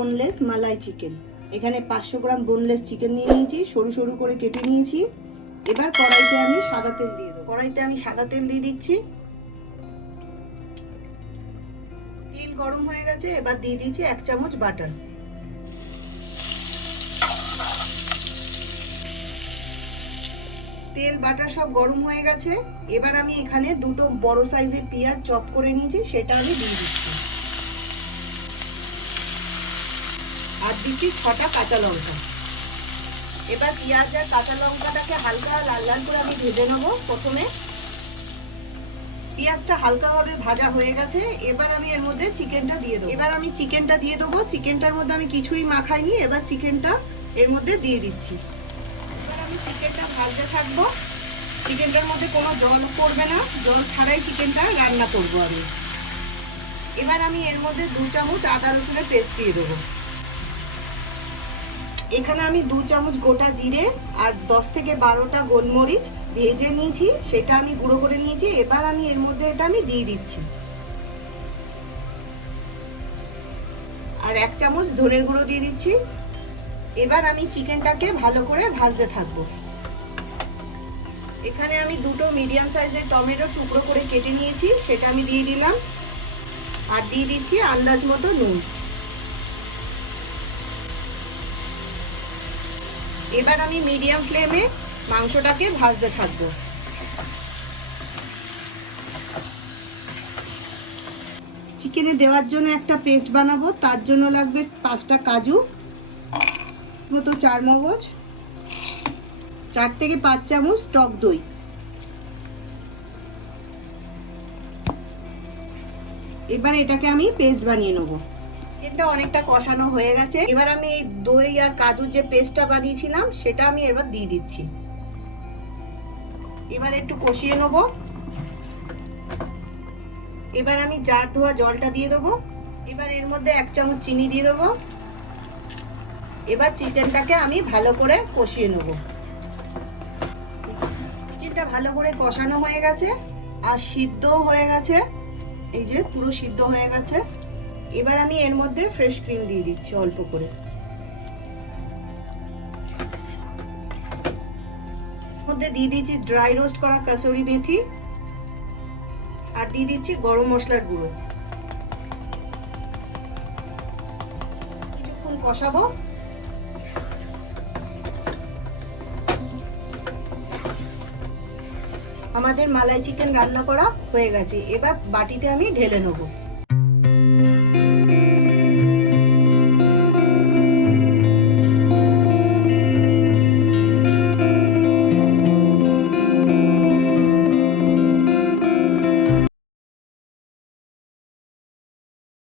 Boneless মালাই chicken. এখানে 500 গ্রাম boneless chicken নিয়ে নিয়েছি, সরু সরু করে কেটে নিয়েছি। এবার কড়াইতে আমি সাদা তেল দিয়ে দেবো। কড়াইতে আমি সাদা তেল দিয়ে দিচ্ছি। তেল গরম হয়ে গেছে, এবার দিয়ে দিচ্ছি 1 চামচ বাটার। তেল বাটার সব গরম হয়ে গেছে। এবার আমি এখানে দুটো বড় সাইজের পেঁয়াজ চপ করে নিয়েছি, সেটা আমি দিয়ে দিচ্ছি। আর দিচ্ছি 6টা কাঁচা লঙ্কা। এবার পেঁয়াজ আর কাঁচা লঙ্কাটাকে হালকা লাল লাল করে আমি ভেজে নেব। প্রথমে পেঁয়াজটা হালকাভাবে ভাজা হয়ে গেছে, এবার আমি এর মধ্যে চিকেনটা দিয়ে দেবো। চিকেনটার মধ্যে আমি কিছুই মাখাইনি, এবার চিকেনটা এর মধ্যে দিয়ে দিচ্ছি। এবার আমি চিকেনটা ভাজতে থাকবো। চিকেনটার মধ্যে কোনো জল পড়বে না, জল ছাড়াই চিকেনটা রান্না করব আমি। এবার আমি এর মধ্যে 2 চামচ আদা রসুনের পেস্ট দিয়ে দেবো। এখানে আমি 2 চামচ গোটা জিরে আর 10 থেকে 12টা গোলমরিচ ভেজে নিয়েছি, সেটা আমি গুঁড়ো করে নিয়েছি। এবার আমি এর মধ্যে এটা আমি দিয়ে দিচ্ছি। আর 1 চামচ ধনের গুঁড়ো দিয়ে দিচ্ছি। এবার আমি চিকেনটাকে ভালো করে ভাজতে থাকবো। এখানে আমি দুটো মিডিয়াম সাইজের টমেটো টুকরো করে কেটে নিয়েছি, সেটা আমি দিয়ে দিলাম। আর দিয়ে দিচ্ছি আন্দাজ মতো নুন। এবার আমি মিডিয়াম ফ্লেমে মাংসটাকে ভাজতে থাকবো। চিকেনে দেওয়ার জন্য একটা পেস্ট বানাবো, তার জন্য লাগবে 5টা কাজু, মতো 4 মগজ, 4 থেকে 5 চামচ টক দই। এবার এটাকে আমি পেস্ট বানিয়ে নেবো। এটা অনেকটা কষানো হয়ে গেছে। এবার আমি এই দই আর কাজুর যে পেস্টটা বানিয়েছিলাম, সেটা আমি এবার দিয়ে দিচ্ছি। এবার একটু কষিয়ে নেব। এবার আমি জার ধোয়া জলটা দিয়ে দেবো। এবার এর মধ্যে 1 চামচ চিনি দিয়ে দেবো। এবার চিকেনটাকে আমি ভালো করে কষিয়ে নেব। চিকেনটা ভালো করে কষানো হয়ে গেছে আর সিদ্ধ হয়ে গেছে, এই যে পুরো সিদ্ধ হয়ে গেছে। এবার আমি এর মধ্যে ফ্রেশ ক্রিম দিয়ে দিচ্ছি অল্প করে। মধ্যে দিয়ে দিচ্ছি ড্রাই রোস্ট করা কাসুরি মেথি আর দিয়ে দিচ্ছি গরম মশলার গুঁড়ো। কিছুক্ষণ কষাবো। আমাদের মালাই চিকেন রান্না করা হয়ে গেছে। এবার বাটিতে আমি ঢেলে নেবো।